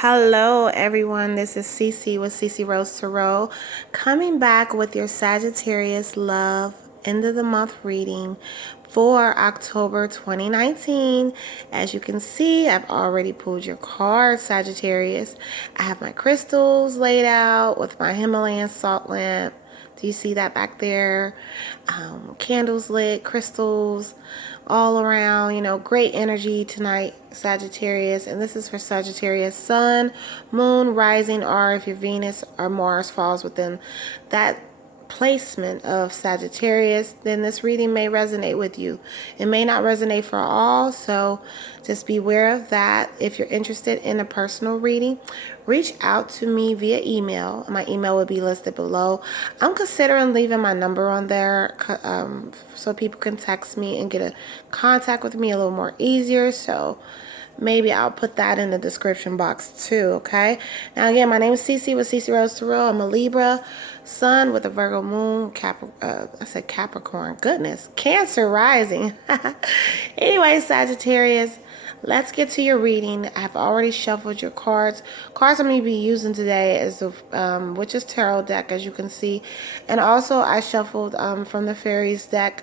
Hello everyone, this is Cece with Cece Rose Tarot, coming back with your Sagittarius love end of the month reading for October 2019. As you can see, I've already pulled your card, Sagittarius. I have my crystals laid out with my Himalayan salt lamp. Do you see that back there? Candles lit, crystals all around, great energy tonight, Sagittarius. And this is for Sagittarius sun, moon, rising, or if your Venus or Mars falls within that placement of Sagittarius, then this reading may resonate with you. It may not resonate for all, so just be aware of that. If you're interested in a personal reading, reach out to me via email. My email will be listed below. I'm considering leaving my number on there so people can text me and get a contact with me a little more easier. So maybe I'll put that in the description box too, okay? Now again, my name is Cece with Cece Rose Tarot. I'm a Libra sun with a Virgo moon, I said Capricorn, goodness, Cancer rising. Anyway, Sagittarius, let's get to your reading. I've already shuffled your cards. Cards I'm going to be using today is the Witch's Tarot deck, as you can see. And also I shuffled from the Fairies deck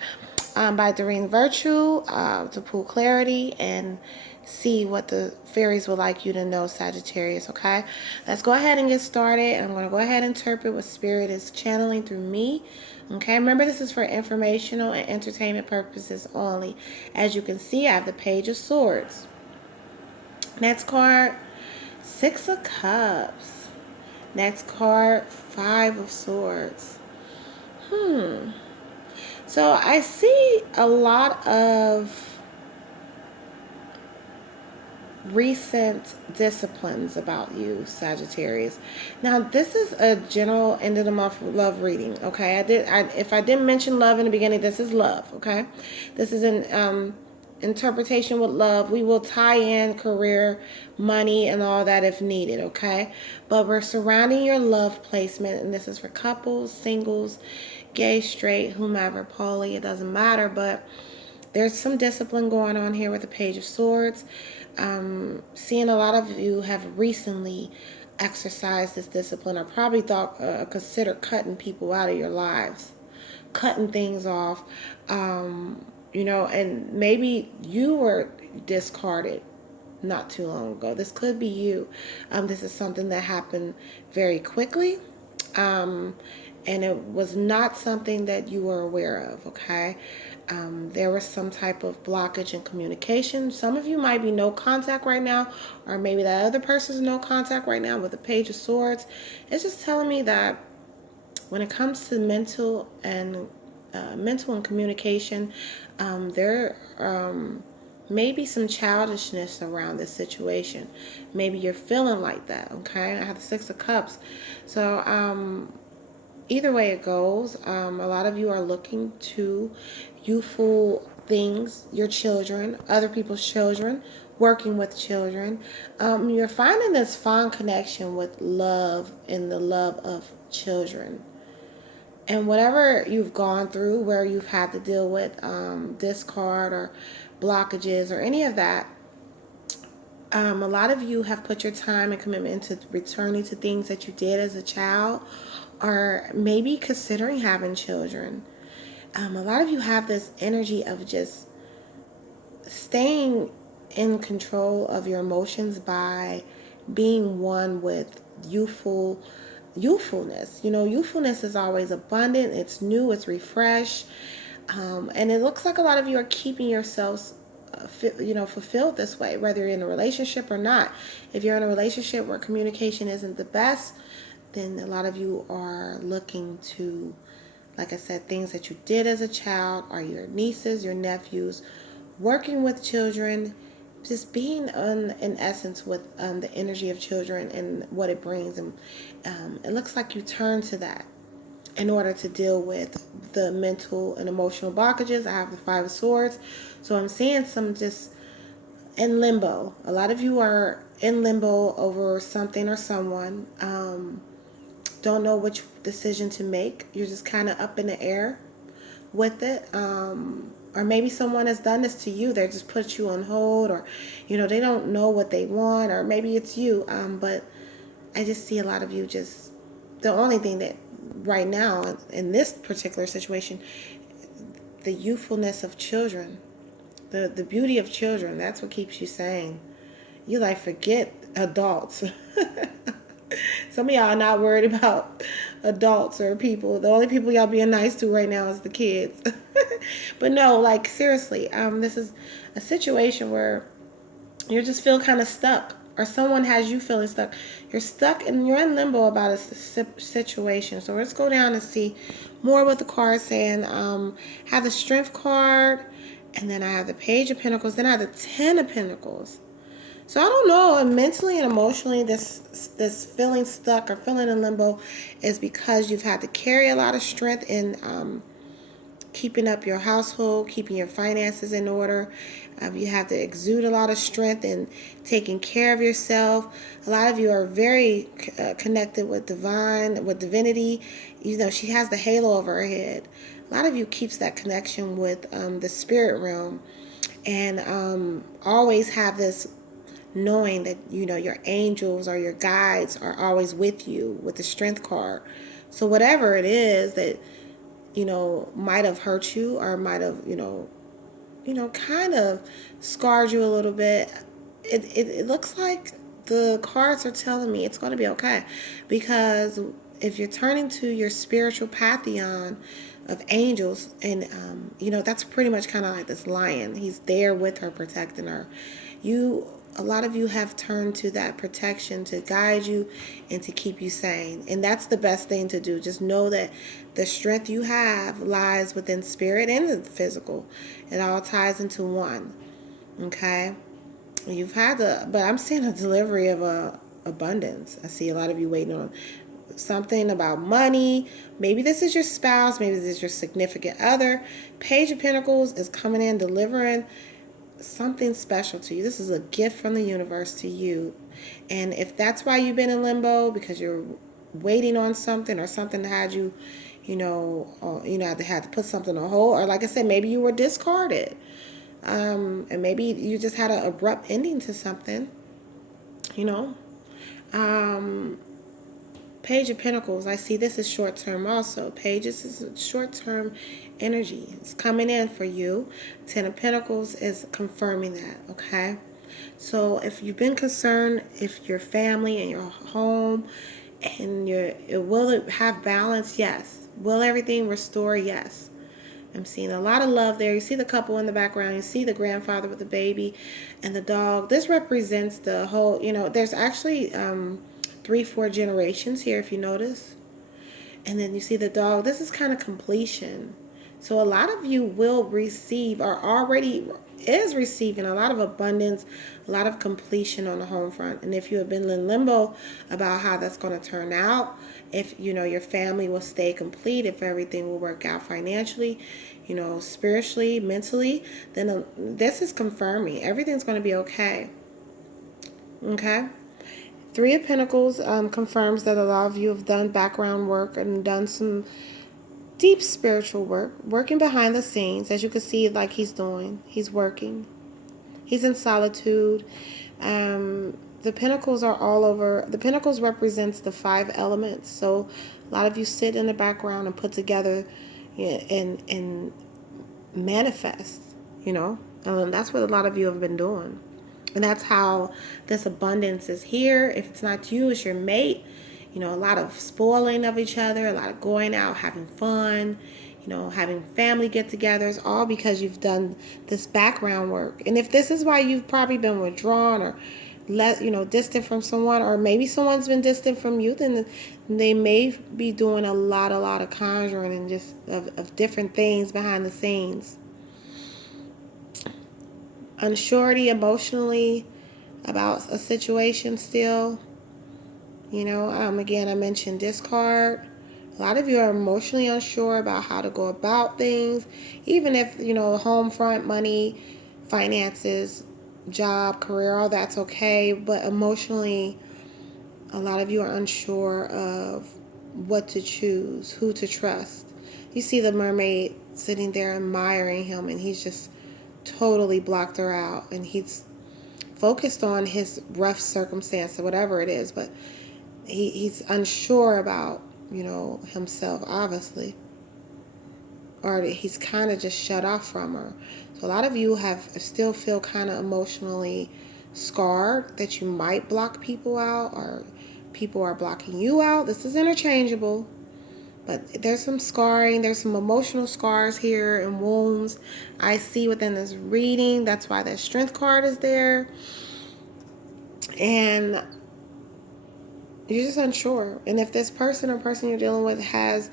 by Doreen Virtue to pull clarity and see what the fairies would like you to know, Sagittarius, okay? Let's go ahead and get started. I'm going to go ahead and interpret what Spirit is channeling through me, okay? Remember, this is for informational and entertainment purposes only. As you can see, I have the Page of Swords. Next card, Six of Cups. Next card, Five of Swords. So I see a lot of recent disciplines about you, Sagittarius. Now, this is a general end of the month love reading, okay? If I didn't mention love in the beginning, this is love, okay? This is an interpretation with love. We will tie in career, money, and all that if needed, okay? But we're surrounding your love placement, and this is for couples, singles, gay, straight, whomever, poly, it doesn't matter, but there's some discipline going on here with the Page of Swords. Seeing a lot of you have recently exercised this discipline, or probably consider cutting people out of your lives, cutting things off, and maybe you were discarded not too long ago. This could be you. This is something that happened very quickly. And it was not something that you were aware of, okay? There was some type of blockage in communication. Some of you might be no contact right now, or maybe that other person's no contact right now with the Page of Swords. It's just telling me that when it comes to mental and communication, there may be some childishness around this situation. Maybe you're feeling like that, okay? I have the Six of Cups. So, either way it goes, a lot of you are looking to youthful things, your children, other people's children, working with children. You're finding this fond connection with love and the love of children. And whatever you've gone through, where you've had to deal with discard or blockages or any of that, a lot of you have put your time and commitment into returning to things that you did as a child, or maybe considering having children. A lot of you have this energy of just staying in control of your emotions by being one with youthfulness. Youthfulness is always abundant. It's new. It's refreshed. And it looks like a lot of you are keeping yourselves fulfilled this way, whether you're in a relationship or not. If you're in a relationship where communication isn't the best, then a lot of you are looking to, like I said, things that you did as a child, or your nieces, your nephews, working with children, just being in essence with the energy of children and what it brings. And it looks like you turn to that in order to deal with the mental and emotional blockages. I have the Five of Swords. So I'm seeing some just in limbo. A lot of you are in limbo over something or someone. Don't know which decision to make. You're just kind of up in the air with it. Or maybe someone has done this to you. They just put you on hold, or, they don't know what they want, or maybe it's you. But I just see a lot of you just, the only thing that right now in this particular situation, the youthfulness of children, the beauty of children, that's what keeps you sane. You like forget adults. Some of y'all are not worried about adults or people. The only people y'all being nice to right now is the kids. But no, like seriously, this is a situation where you just feel kind of stuck, or someone has you feeling stuck. You're stuck and you're in limbo about a situation. So let's go down and see more what the card is saying. Have the Strength card, and then I have the Page of Pentacles, then I have the Ten of Pentacles. So I don't know, and mentally and emotionally, this feeling stuck or feeling in limbo is because you've had to carry a lot of strength in keeping up your household, keeping your finances in order. You have to exude a lot of strength in taking care of yourself. A lot of you are very connected with divinity. She has the halo over her head. A lot of you keeps that connection with the spirit realm, and always have this knowing that your angels or your guides are always with you with the Strength card. So whatever it is that might have hurt you, or might have kind of scarred you a little bit, it looks like the cards are telling me it's going to be okay, because if you're turning to your spiritual pantheon of angels, and that's pretty much kind of like this lion. He's there with her, protecting her. A lot of you have turned to that protection to guide you and to keep you sane. And that's the best thing to do. Just know that the strength you have lies within spirit and the physical. It all ties into one. Okay? But I'm seeing a delivery of abundance. I see a lot of you waiting on something about money. Maybe this is your spouse. Maybe this is your significant other. Page of Pentacles is coming in, delivering something special to you. This is a gift from the universe to you. And if that's why you've been in limbo, because you're waiting on something, or something had you, had to put something on hold, or like I said, maybe you were discarded, and maybe you just had an abrupt ending to something, Page of Pentacles, I see this is short term also. Pages is short term energy. It's coming in for you. Ten of Pentacles is confirming that, okay? So if you've been concerned, if your family and your home and will it have balance? Yes. Will everything restore? Yes. I'm seeing a lot of love there. You see the couple in the background. You see the grandfather with the baby and the dog. This represents the whole, there's actually 3-4 generations here, if you notice. And then you see the dog. This is kind of completion. So a lot of you will receive, or already is receiving, a lot of abundance, a lot of completion on the home front. And if you have been in limbo about how that's going to turn out, if your family will stay complete, if everything will work out financially, spiritually, mentally, then this is confirming everything's going to be okay. Okay? Three of Pentacles confirms that a lot of you have done background work and done some deep spiritual work, working behind the scenes, as you can see, like he's doing. He's working. He's in solitude. The Pentacles are all over. The Pentacles represents the 5 elements. So a lot of you sit in the background and put together and manifest, that's what a lot of you have been doing. And that's how this abundance is here. If it's not you, it's your mate. A lot of spoiling of each other, a lot of going out, having fun, having family get-togethers, all because you've done this background work. And if this is why you've probably been withdrawn or distant from someone, or maybe someone's been distant from you, then they may be doing a lot of conjuring and just of different things behind the scenes. Unsurety emotionally about a situation still. Again, I mentioned discard. A lot of you are emotionally unsure about how to go about things, even if, home front, money, finances, job, career, all that's okay. But emotionally, a lot of you are unsure of what to choose, who to trust. You see the mermaid sitting there admiring him, and he's just totally blocked her out, and he's focused on his rough circumstance or whatever it is, but he's unsure about, himself, obviously, or he's kind of just shut off from her. So a lot of you still feel kind of emotionally scarred, that you might block people out, or people are blocking you out. This is interchangeable, but there's some scarring, there's some emotional scars here and wounds I see within this reading. That's why that strength card is there. And you're just unsure. And if this person or person you're dealing with has,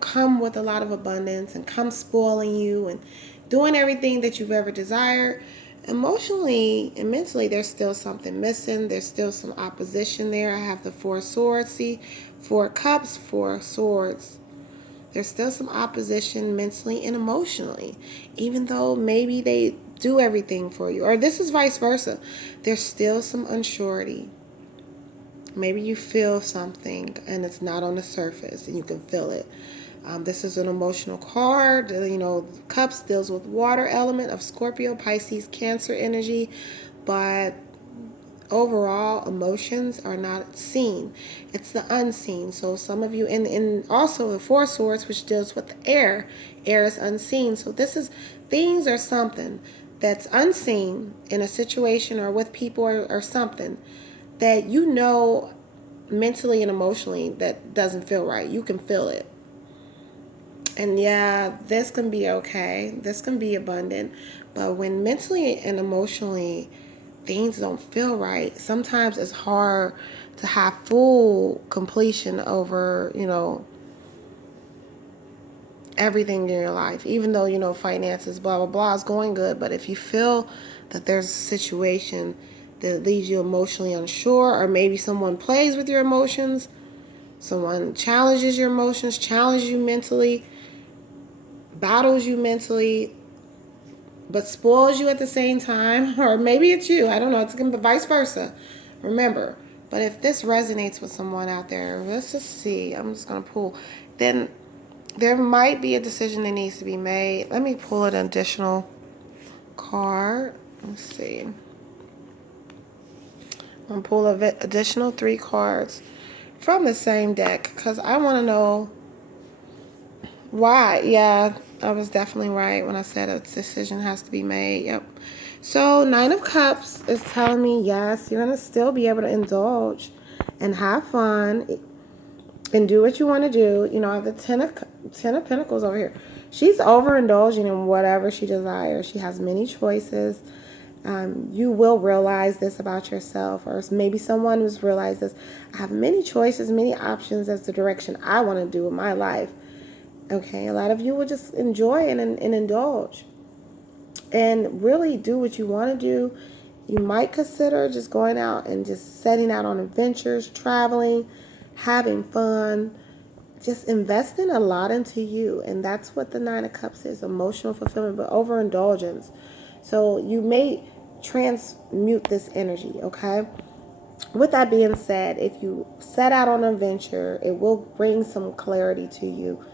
come with a lot of abundance and come spoiling you and doing everything that you've ever desired, emotionally and mentally, there's still something missing. There's still some opposition there. I have the Four Swords. See, Four Cups, Four Swords. There's still some opposition mentally and emotionally, even though maybe they do everything for you. Or this is vice versa. There's still some unsurety. Maybe you feel something and it's not on the surface and you can feel it. This is an emotional card. Cups deals with water element of Scorpio, Pisces, Cancer energy. But overall, emotions are not seen. It's the unseen. So some of you, and also the Four Swords, which deals with the air. Air is unseen. So things are something that's unseen in a situation or with people or something that mentally and emotionally that doesn't feel right. You can feel it. And yeah, this can be okay. This can be abundant. But when mentally and emotionally things don't feel right, sometimes it's hard to have full completion over, everything in your life. Even though, finances, blah, blah, blah is going good. But if you feel that there's a situation that leaves you emotionally unsure, or maybe someone plays with your emotions, someone challenges your emotions, challenges you mentally, battles you mentally, but spoils you at the same time, or maybe it's you, I don't know, it's going to be vice versa, remember. But if this resonates with someone out there, let's just see, I'm just going to pull, then there might be a decision that needs to be made. Let me pull an additional card. Let's see. I'm going to pull an additional 3 cards from the same deck because I want to know why. Yeah, I was definitely right when I said a decision has to be made. Yep. So 9 of Cups is telling me, yes, you're going to still be able to indulge and have fun and do what you want to do. I have the Ten of Pentacles over here. She's overindulging in whatever she desires. She has many choices. You will realize this about yourself, or maybe someone who's realized this. I have many choices, many options as the direction I want to do in my life. Okay, a lot of you will just enjoy and indulge and really do what you want to do. You might consider just going out and just setting out on adventures, traveling, having fun, just investing a lot into you. And that's what the 9 of Cups is, emotional fulfillment, but overindulgence. So you may transmute this energy, okay? With that being said, if you set out on an adventure, it will bring some clarity to you.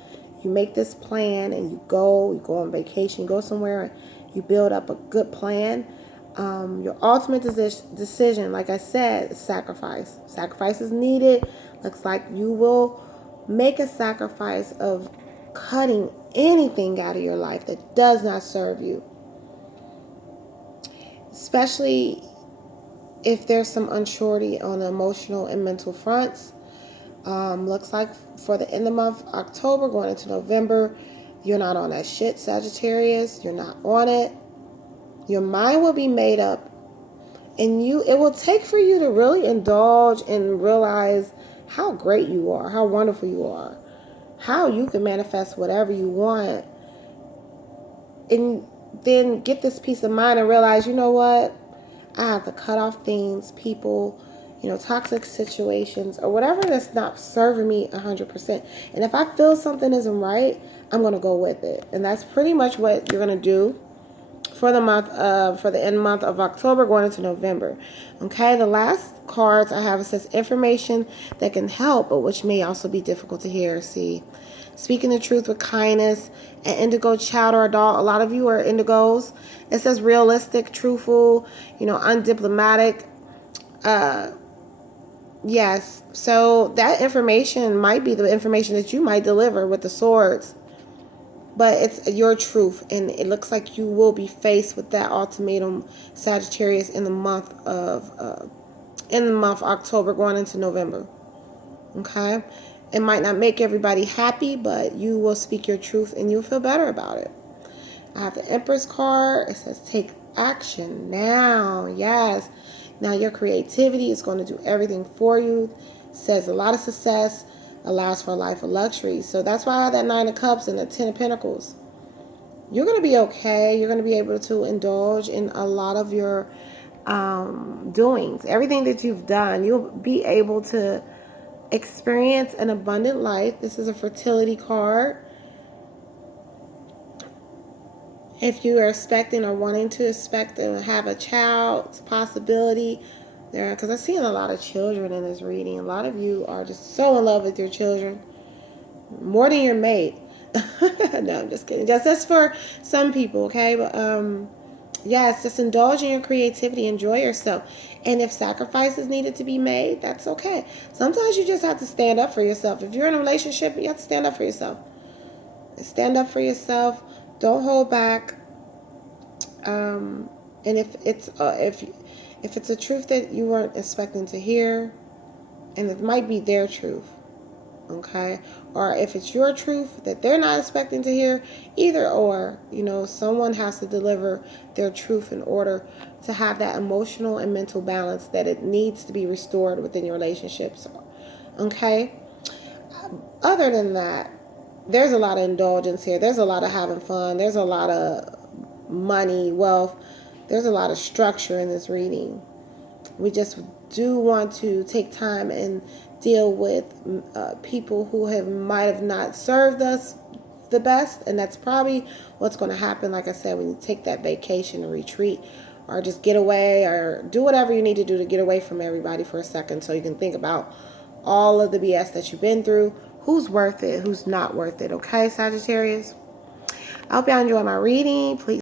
You make this plan and you go on vacation, you go somewhere, you build up a good plan. Your ultimate decision, like I said, is sacrifice. Sacrifice is needed. Looks like you will make a sacrifice of cutting anything out of your life that does not serve you. Especially if there's some unsurety on the emotional and mental fronts. Looks like for the end of the month, October, going into November, you're not on that shit, Sagittarius. You're not on it. Your mind will be made up. And it will take for you to really indulge and realize how great you are, how wonderful you are, how you can manifest whatever you want. And then get this peace of mind and realize, you know what? I have to cut off things, people, toxic situations or whatever that's not serving me 100%. And if I feel something isn't right, I'm going to go with it. And that's pretty much what you're going to do for the end month of October going into November. Okay, the last cards I have, it says information that can help, but which may also be difficult to hear. See, speaking the truth with kindness, an indigo child or adult. A lot of you are indigos. It says realistic, truthful, undiplomatic. Yes, so that information might be the information that you might deliver with the swords. But it's your truth, and it looks like you will be faced with that ultimatum, Sagittarius, in the month October going into November. Okay, it might not make everybody happy, but you will speak your truth, and you'll feel better about it. I have the Empress card. It says take action now. Yes, now your creativity is going to do everything for you. It says a lot of success allows for a life of luxury. So that's why I have that Nine of Cups and the Ten of Pentacles. You're going to be okay. You're going to be able to indulge in a lot of your doings. Everything that you've done, you'll be able to experience an abundant life. This is a fertility card. If you are expecting or wanting to expect to have a child, it's a possibility. Because I'm seeing a lot of children in this reading. A lot of you are just so in love with your children. More than your mate. No, I'm just kidding. That's for some people, okay? But yes, just indulge in your creativity. Enjoy yourself. And if sacrifices needed to be made, that's okay. Sometimes you just have to stand up for yourself. If you're in a relationship, you have to stand up for yourself. Stand up for yourself. Don't hold back. And if it's a truth that you weren't expecting to hear, and it might be their truth, okay, or if it's your truth that they're not expecting to hear, either or, someone has to deliver their truth in order to have that emotional and mental balance that it needs to be restored within your relationships, okay. Other than that, there's a lot of indulgence here. There's a lot of having fun. There's a lot of money, wealth. There's a lot of structure in this reading. We just do want to take time and deal with people who might have not served us the best, and that's probably what's going to happen. Like I said, when you take that vacation or retreat, or just get away, or do whatever you need to do to get away from everybody for a second, so you can think about all of the BS that you've been through. Who's worth it? Who's not worth it? Okay, Sagittarius. I hope y'all enjoy my reading. Please